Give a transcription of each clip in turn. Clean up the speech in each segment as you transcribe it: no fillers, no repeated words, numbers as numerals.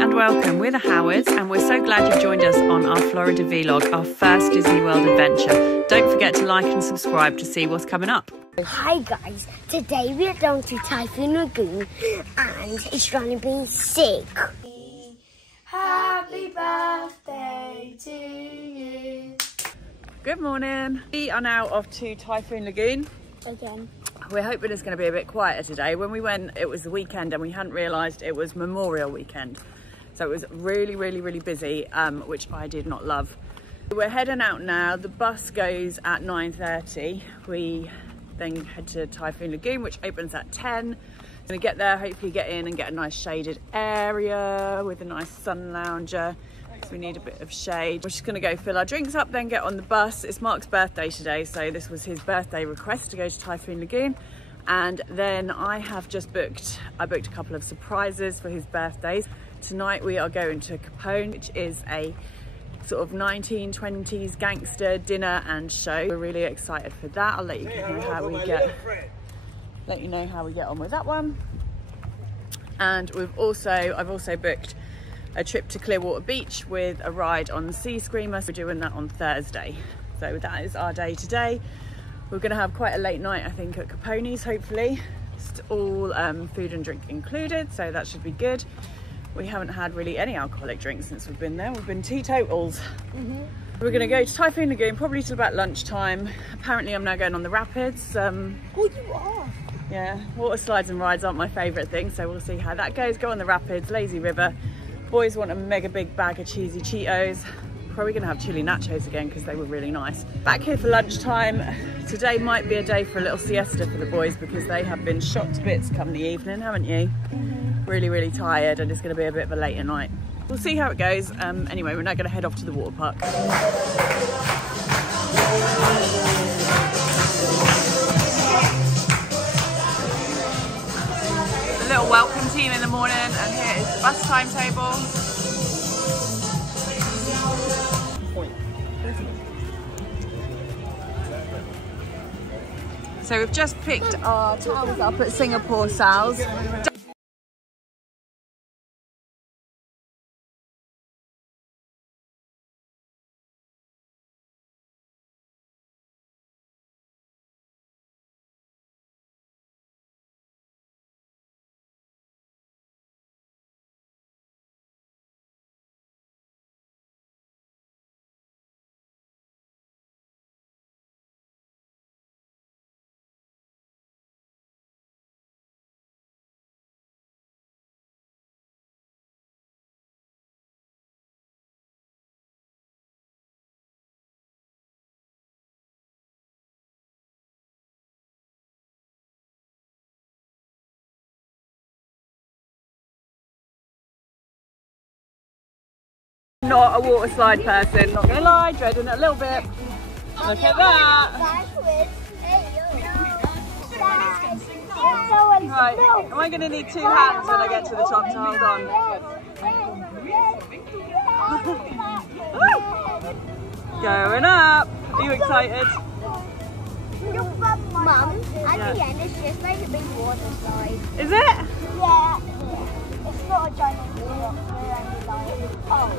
and welcome. We're the Howards and we're so glad you've joined us on our Florida vlog, our first Disney World adventure. Don't forget to like and subscribe to see what's coming up. Hi guys, today we're going to Typhoon Lagoon and it's going to be sick. Happy birthday to you. Good morning. We are now off to Typhoon Lagoon. Again. We're hoping it's going to be a bit quieter today. When we went, it was the weekend and we hadn't realised it was Memorial Weekend. So it was really busy, which I did not love. We're heading out now. The bus goes at 9:30. We then head to Typhoon Lagoon, which opens at 10. Gonna get there, hopefully get in and get a nice shaded area with a nice sun lounger. So we need a bit of shade. We're just gonna go fill our drinks up, then get on the bus. It's Mark's birthday today, so this was his birthday request to go to Typhoon Lagoon. And then I booked a couple of surprises for his birthdays. Tonight we are going to Capones, which is a sort of 1920s gangster dinner and show. We're really excited for that. I'll let you know how we get on with that one. And I've also booked a trip to Clearwater Beach with a ride on the Sea Screamer. So we're doing that on Thursday. So that is our day today. We're gonna have quite a late night, I think, at Capones, hopefully. It's all food and drink included, so that should be good. We haven't had really any alcoholic drinks since we've been there. We've been teetotals. We're gonna go to Typhoon Lagoon probably till about lunchtime. Apparently I'm now going on the rapids. Oh, you are? Yeah, water slides and rides aren't my favourite thing, so we'll see how that goes. Go on the rapids, lazy river. Boys want a mega big bag of cheesy Cheetos. Probably gonna have chili nachos again because they were really nice. Back here for lunchtime. Today might be a day for a little siesta for the boys because they have been shot to bits come the evening, haven't you? Really tired, and it's gonna be a bit of a later night. We'll see how it goes. Anyway, we're now gonna head off to the water park. A little welcome team in the morning, and here is the bus timetable. So we've just picked our towels up at Singapore Sal's. Not a water slide person, not gonna lie, dreading it a little bit. Look at that. Right, am I gonna need two hands when I get to the top, so hold on. Going up. Are you excited? Mum, at the end it's just like a big water slide. Is it? Yeah. It's not a giant water slide.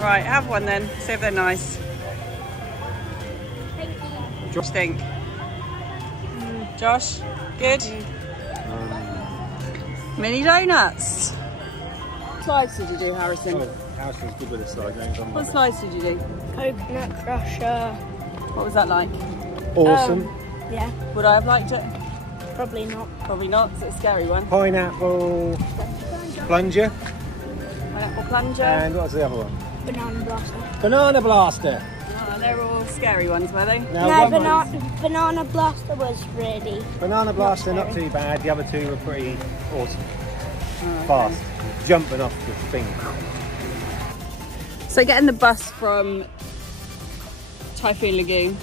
Right, have one then. See if they're nice. Thank you. What do you think? Josh, good? Mini donuts. What slides did you do, Harrison? Oh, Harrison was good with the slide games. What slides did you do? Coconut crusher. What was that like? Awesome. Yeah, Would I have liked it? probably not. Probably not, it's a scary one. Pineapple plunger. Pineapple plunger. And what was the other one? Banana blaster. Banana blaster. Oh, they're all scary ones, were they? Now, No, one was- banana blaster was really. Banana blaster, not too bad. The other two were pretty awesome. Fast. Jumping off the thing. So getting the bus from Typhoon Lagoon,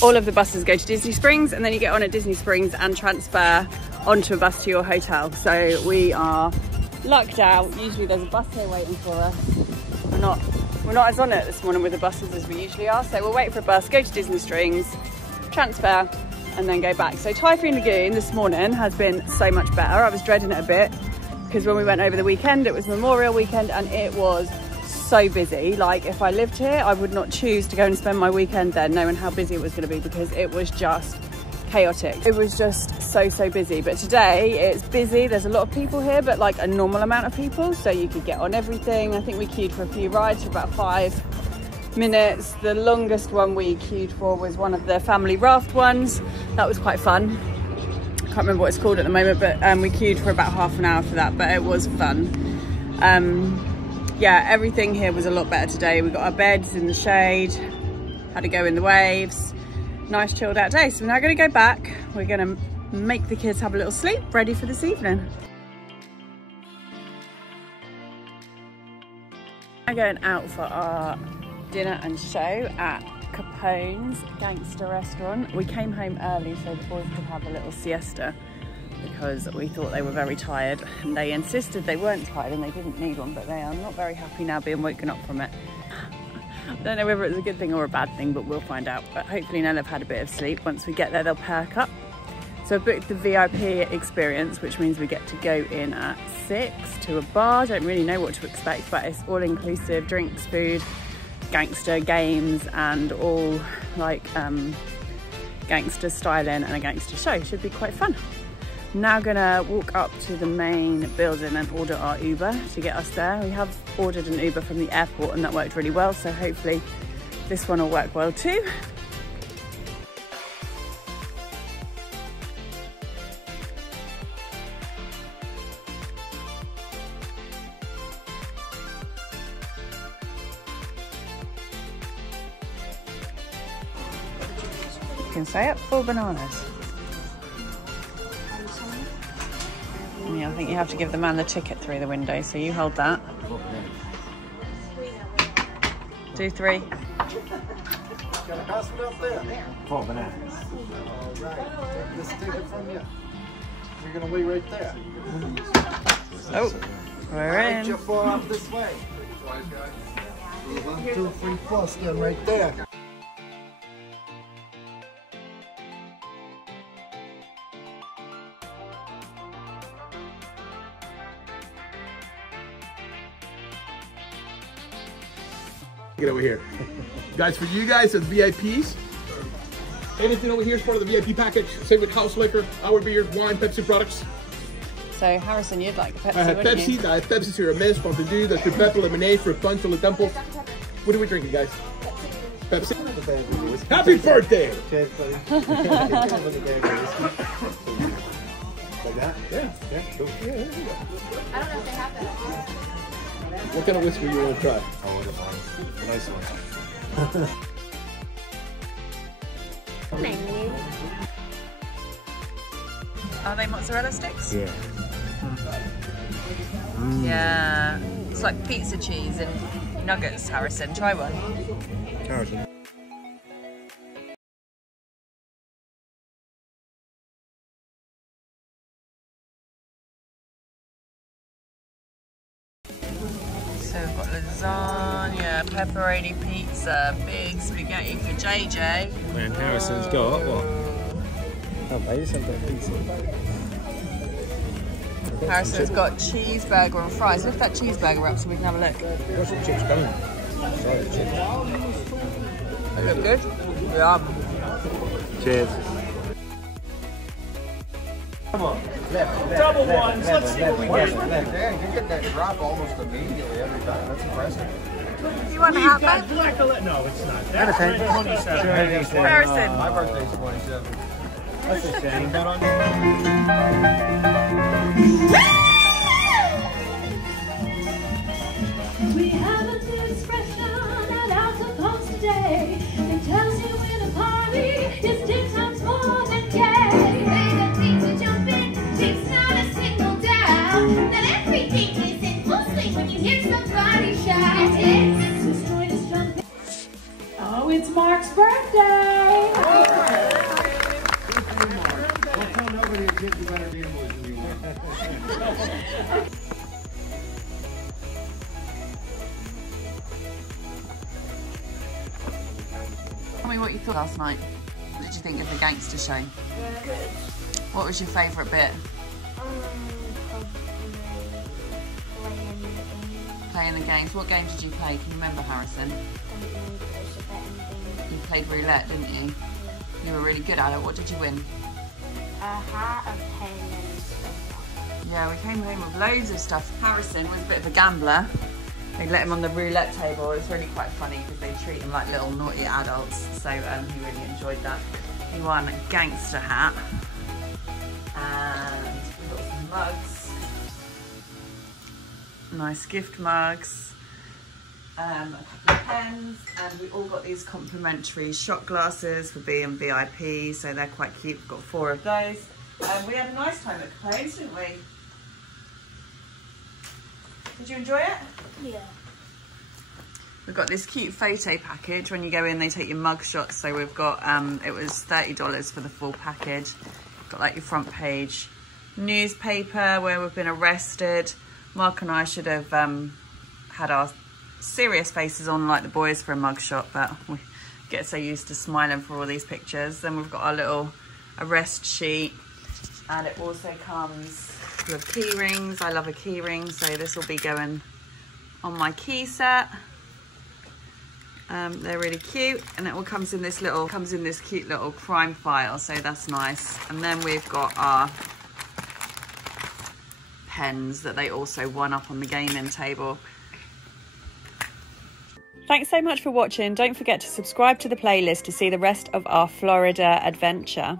all of the buses go to Disney Springs, and then you get on at Disney Springs and transfer onto a bus to your hotel. So we are lucked out. Usually there's a bus here waiting for us. We're not as on it this morning with the buses as we usually are. So we'll wait for a bus, go to Disney Springs, transfer, and then go back. So Typhoon Lagoon this morning has been so much better. I was dreading it a bit because when we went over the weekend, it was Memorial Weekend and it was so busy. Like if I lived here, I would not choose to go and spend my weekend there knowing how busy it was going to be, because it was just chaotic. It was just so busy. But today it's busy. There's a lot of people here, but like a normal amount of people, so you could get on everything. I think we queued for a few rides for about 5 minutes. The longest one we queued for was one of the family raft ones. That was quite fun. Can't remember what it's called at the moment, but we queued for about half an hour for that, but it was fun. Yeah, everything here was a lot better today. We got our beds in the shade, had to go in the waves. Nice chilled out day. So we're now going to go back. We're going to make the kids have a little sleep, ready for this evening. We're going out for our dinner and show at Capones gangster restaurant. We came home early so the boys could have a little siesta because we thought they were very tired, and they insisted they weren't tired and they didn't need one, but they are not very happy now being woken up from it. I don't know whether it's a good thing or a bad thing, but we'll find out. But hopefully now they've had a bit of sleep. Once we get there, they'll perk up. So I booked the VIP experience, which means we get to go in at 6 to a bar. I don't really know what to expect, but it's all inclusive, drinks, food, gangster games, and all like gangster styling and a gangster show. Should be quite fun. Now gonna walk up to the main building and order our Uber to get us there. We have ordered an Uber from the airport and that worked really well, so hopefully this one will work well too. You can say it, 4 bananas. Yeah, I think you have to give the man the ticket through the window, so you hold that. Do 3. Got a password up there? 4 bananas. Alright. Just take it from you. You're gonna wait right there. Oh, we're in. Your 4 up this way. 1, 2, 3, 4, stand right there. Get over here. Guys, for you guys as VIPs, anything over here is part of the VIP package. Same with house liquor, our beer, wine, Pepsi products. So Harrison, you'd like Pepsi, I have wouldn't Pepsi, you? I have Pepsi here, a mess, Mountain Dew, that's your pepper, lemonade, for a punch, for the temples. What are we drinking, guys? Pepsi. Happy birthday! Cheers, buddy. Like that? Yeah, cool. I don't know if they have that. What kind of whiskey you want to try? Oh, what a nice one. Are they mozzarella sticks? Yeah. Yeah. It's like pizza cheese and nuggets, Harrison. Try one. Harrison. So we've got lasagna, pepperoni pizza, big spaghetti for JJ. And Harrison's got what? Oh, baby, something pizza. Harrison's got cheeseburger and fries. Lift that cheeseburger up so we can have a look. Got some chips coming. Sorry, chips. They look good? Yeah. Cheers. Come on. Double ones. Let's see what we get. Damn, you get that drop almost immediately every time. That's impressive. You want a We've hat, got babe? black roulette. No, it's not. That's 27. Harrison. My birthday's 27. That's a shame. We have a new expression at out of post today. It tells you when a party is 10 times more than gay. When the things are jumping, it's not a single doubt that everything is in full swing when you hear somebody shout. This joint is jumping. Oh, it's Mark's birthday. Don't tell nobody to give you better deals than you want. Tell me what you thought last night. What did you think of the gangster show? Good. What was your favourite bit? Playing the games. What game did you play? Can you remember, Harrison? You played roulette, didn't you? You were really good at it. What did you win? A hat, a pen, and stuff. Yeah, we came home with loads of stuff. Harrison was a bit of a gambler. They let him on the roulette table. It was really quite funny because they treat him like little naughty adults. So he really enjoyed that. He won a gangster hat. And we got some mugs. Nice gift mugs. A couple of pens. And we all got these complimentary shot glasses for being VIP. So they're quite cute. We've got 4 of those. We had a nice time at Capones, didn't we? Did you enjoy it? Yeah. We've got this cute photo package. When you go in, they take your mug shots. So we've got, it was $30 for the full package. Got like your front page newspaper where we've been arrested. Mark and I should have had our serious faces on like the boys for a mug shot, but we get so used to smiling for all these pictures. Then we've got our little arrest sheet, and it also comes with key rings. I love a key ring, so this will be going on my key set. They're really cute, and it all comes in this cute little crime file, so that's nice. And then we've got our pens that they also won up on the gaming table. Thanks so much for watching. Don't forget to subscribe to the playlist to see the rest of our Florida adventure.